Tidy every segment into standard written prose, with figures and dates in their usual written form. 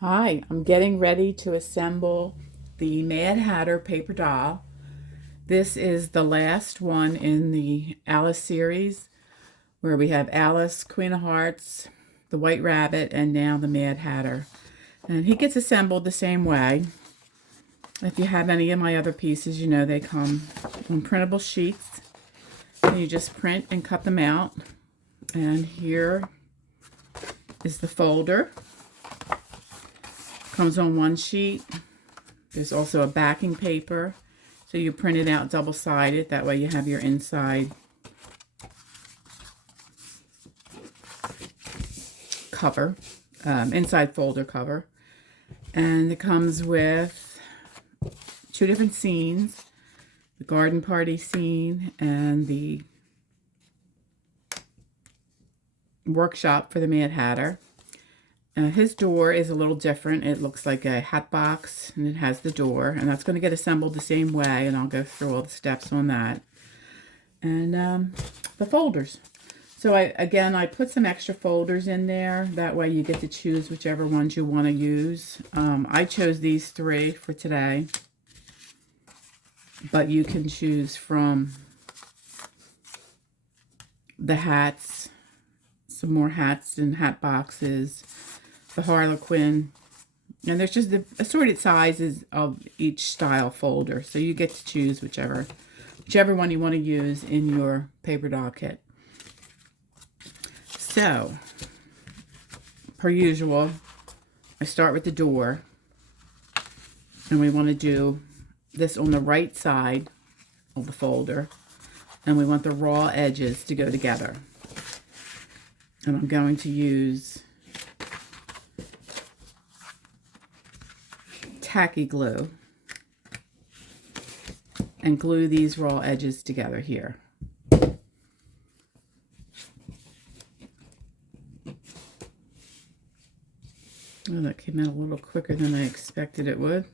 Hi, I'm getting ready to assemble the Mad Hatter paper doll. This is the last one in the Alice series where we have Alice, Queen of Hearts, the White Rabbit, and now the Mad Hatter. And he gets assembled the same way. If you have any of my other pieces, you know they come on printable sheets. And you just print and cut them out. And here is the folder. Comes on one sheet. There's also a backing paper, so you print it out double-sided. That way you have your inside cover, inside folder cover. And it comes with two different scenes, the garden party scene and the workshop for the Mad Hatter. His door is a little different. It looks like a hat box, and it has the door, and that's going to get assembled the same way, and I'll go through all the steps on that. And the folders. So I put some extra folders in there. That way you get to choose whichever ones you want to use. I chose these three for today, but you can choose from the hats, some more hats and hat boxes, the Harlequin, and there's just the assorted sizes of each style folder, so you get to choose whichever one you want to use in your paper doll kit. So, per usual, I start with the door, and we want to do this on the right side of the folder, and we want the raw edges to go together. And I'm going to use tacky glue and glue these raw edges together here. Oh, that came out a little quicker than I expected it would.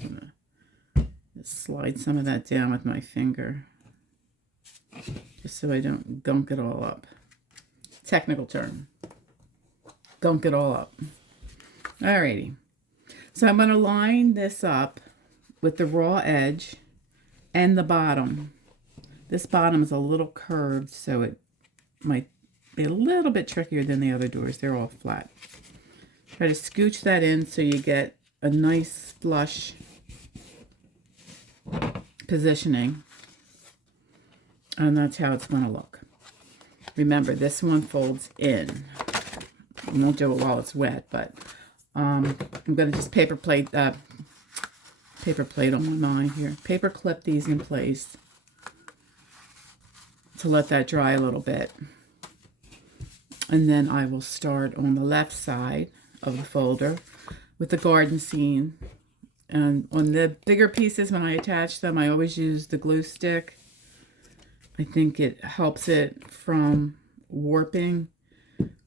I'm gonna just slide some of that down with my finger, just so I don't gunk it all up. Technical term. Gunk it all up. Alrighty. So I'm going to line this up with the raw edge and the bottom. This bottom is a little curved, so it might be a little bit trickier than the other doors. They're all flat. Try to scooch that in so you get a nice flush positioning. And that's how it's going to look. Remember, this one folds in. I won't do it while it's wet, but I'm going to just paper plate on my mind here. Paper clip these in place to let that dry a little bit. And then I will start on the left side of the folder with the garden scene. And on the bigger pieces, when I attach them, I always use the glue stick. I think it helps it from warping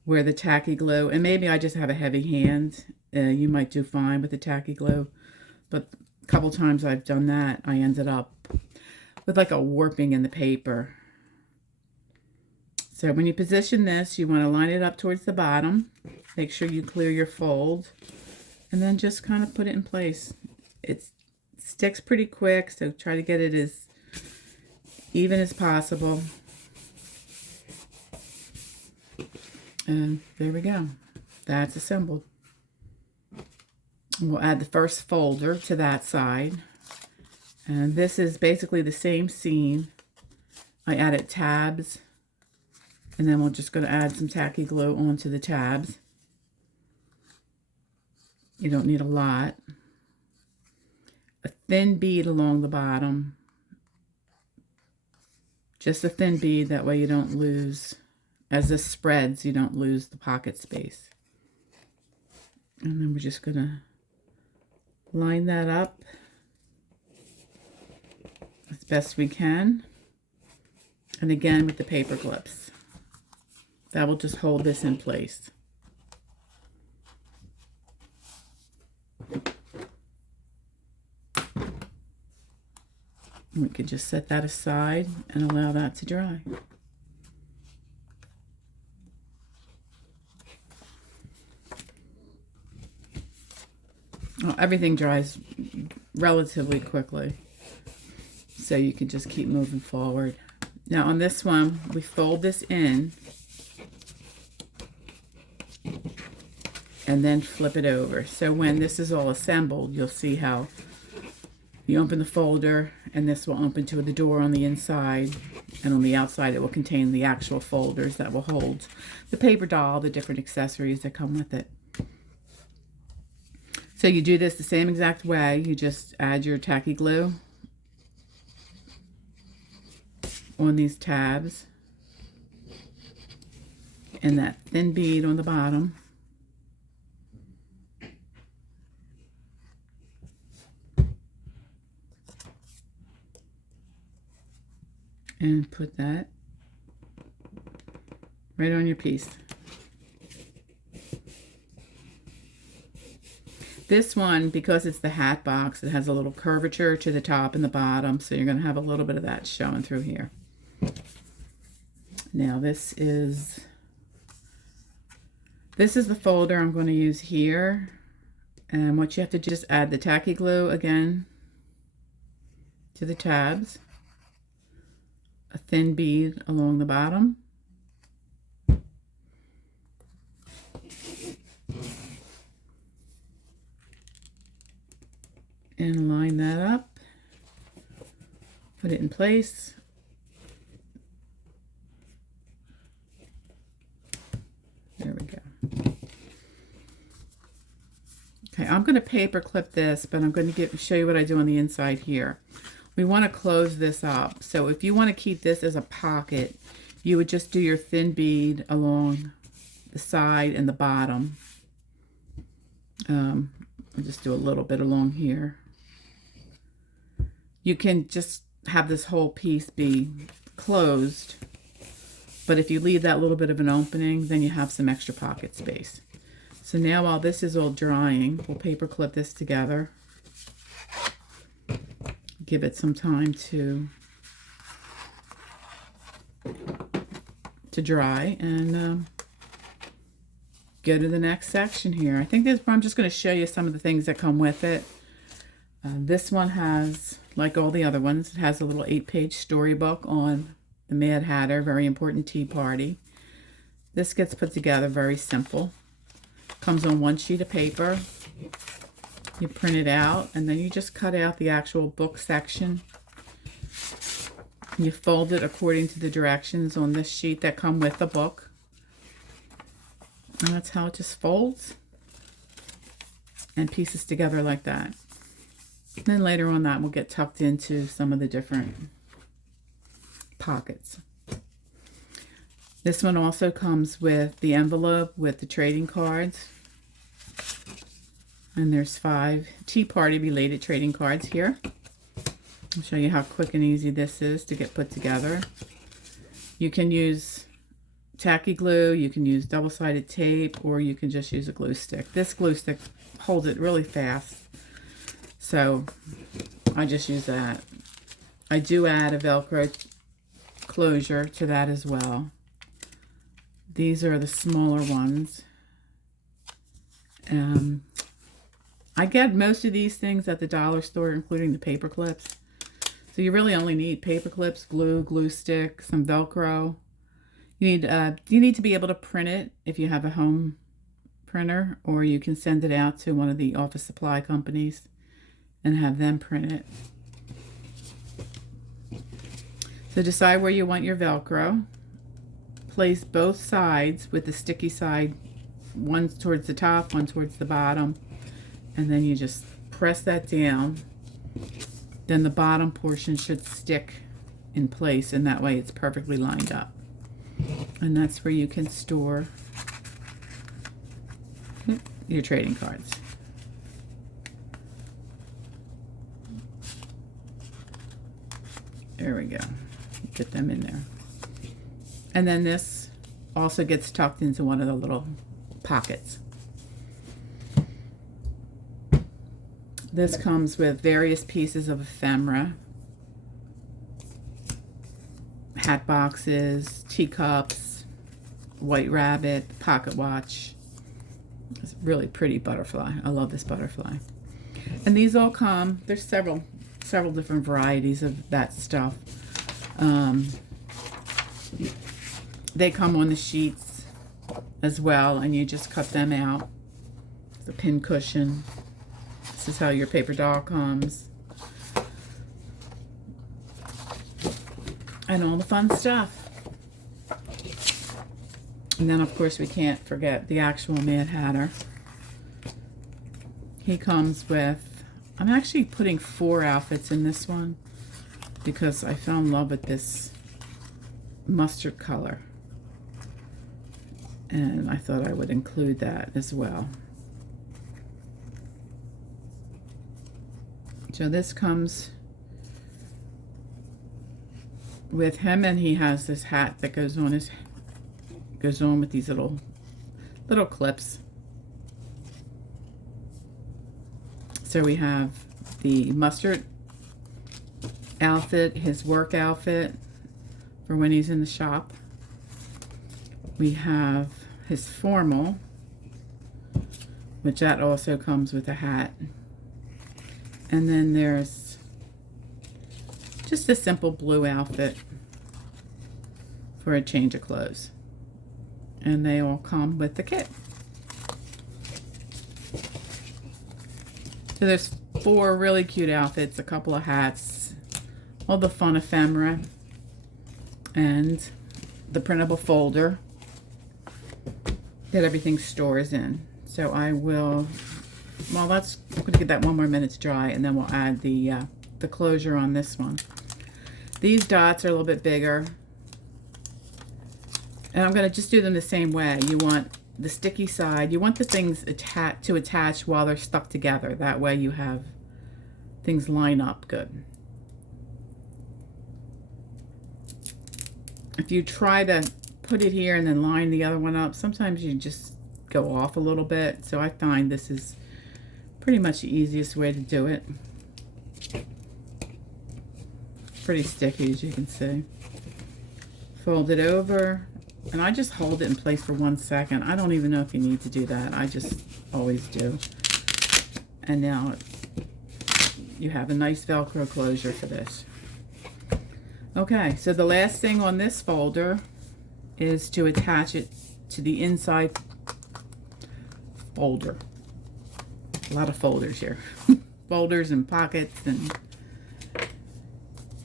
where the tacky glue, and maybe I just have a heavy hand. You might do fine with the tacky glue, but a couple times I've done that, I ended up with like a warping in the paper. So when you position this, you want to line it up towards the bottom. Make sure you clear your fold, and then just kind of put it in place. It sticks pretty quick, so try to get it as even as possible. And there we go. That's assembled. We'll add the first folder to that side. And this is basically the same scene. I added tabs. And then we're just going to add some tacky glue onto the tabs. You don't need a lot. A thin bead along the bottom. Just a thin bead, that way you don't lose, as this spreads, you don't lose the pocket space. And then we're just going to line that up as best we can. And again with the paper clips. That will just hold this in place. We could just set that aside and allow that to dry. Well, everything dries relatively quickly, so you can just keep moving forward. Now on this one, we fold this in and then flip it over. So when this is all assembled, you'll see how you open the folder and this will open to the door on the inside, and on the outside it will contain the actual folders that will hold the paper doll, the different accessories that come with it. So you do this the same exact way. You just add your tacky glue on these tabs and that thin bead on the bottom. And put that right on your piece. This one, because it's the hat box, it has a little curvature to the top and the bottom, so you're going to have a little bit of that showing through here. Now this is the folder I'm going to use here, and what you have to do is add the tacky glue again to the tabs, a thin bead along the bottom, and line that up, put it in place. There we go. Okay, I'm going to paper clip this, but I'm going to show you what I do on the inside here. We want to close this up. So if you want to keep this as a pocket, you would just do your thin bead along the side and the bottom. I'll just do a little bit along here. You can just have this whole piece be closed, but if you leave that little bit of an opening, then you have some extra pocket space. So now while this is all drying, we'll paper clip this together. Give it some time to dry, and go to the next section here. I think I'm just going to show you some of the things that come with it. This one has, like all the other ones, it has a little 8-page storybook on the Mad Hatter, very important tea party. This gets put together very simple. Comes on one sheet of paper. You print it out, and then you just cut out the actual book section. You fold it according to the directions on this sheet that come with the book. And that's how it just folds and pieces together like that. And then later on that will get tucked into some of the different pockets. This one also comes with the envelope with the trading cards. And there's 5 Tea Party related trading cards here. I'll show you how quick and easy this is to get put together. You can use tacky glue, you can use double-sided tape, or you can just use a glue stick. This glue stick holds it really fast, so I just use that. I do add a Velcro closure to that as well. These are the smaller ones. I get most of these things at the dollar store, including the paper clips. So you really only need paper clips, glue, glue stick, some Velcro. You need to be able to print it if you have a home printer, or you can send it out to one of the office supply companies and have them print it. So decide where you want your Velcro. Place both sides with the sticky side, one towards the top, one towards the bottom, and then you just press that down. Then the bottom portion should stick in place, and that way it's perfectly lined up. And that's where you can store your trading cards. There we go. Get them in there. And then this also gets tucked into one of the little pockets. This comes with various pieces of ephemera, hat boxes, teacups, white rabbit, pocket watch. It's a really pretty butterfly. I love this butterfly. And these all come, there's several different varieties of that stuff. They come on the sheets as well, and you just cut them out. The pin cushion. This is how your paper doll comes. And all the fun stuff. And then, of course, we can't forget the actual Mad Hatter. He comes with, I'm actually putting 4 outfits in this one because I fell in love with this mustard color. And I thought I would include that as well. So this comes with him, and he has this hat that goes on with these little clips. So we have the mustard outfit, his work outfit for when he's in the shop. We have his formal, which that also comes with a hat. And then there's just a simple blue outfit for a change of clothes. And they all come with the kit. So there's 4 really cute outfits, a couple of hats, all the fun ephemera, and the printable folder that everything stores in. So I will, well, I'm going to give that 1 more minute to dry, and then we'll add the closure on this one. These dots are a little bit bigger, and I'm going to just do them the same way. You want the sticky side, you want the things to attach while they're stuck together. That way you have things line up good. If you try to put it here and then line the other one up, sometimes you just go off a little bit. So I find this is pretty much the easiest way to do it. Pretty sticky, as you can see. Fold it over, and I just hold it in place for 1 second. I don't even know if you need to do that. I just always do. And now you have a nice Velcro closure for this. Okay, so the last thing on this folder is to attach it to the inside folder. A lot of folders here. Folders and pockets. And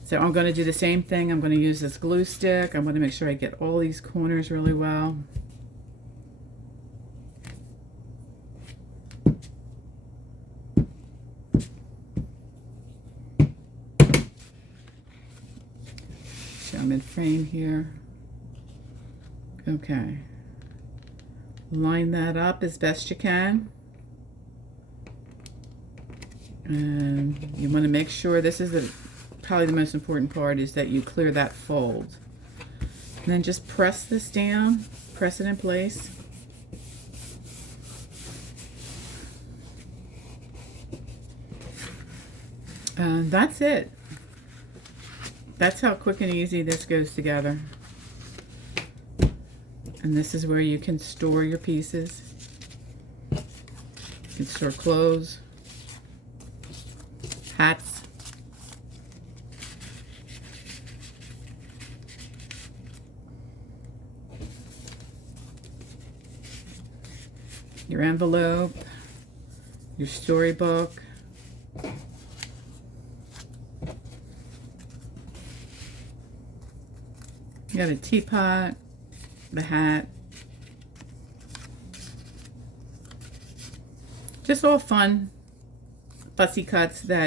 so I'm going to do the same thing. I'm going to use this glue stick. I'm going to make sure I get all these corners really well. So I'm in frame here. Okay. Line that up as best you can. And you want to make sure, this is probably the most important part, is that you clear that fold. And then just press this down, press it in place. And that's it. That's how quick and easy this goes together. And this is where you can store your pieces. You can store clothes, hats. Your envelope, your storybook. You got a teapot, the hat. Just all fun, fussy cuts that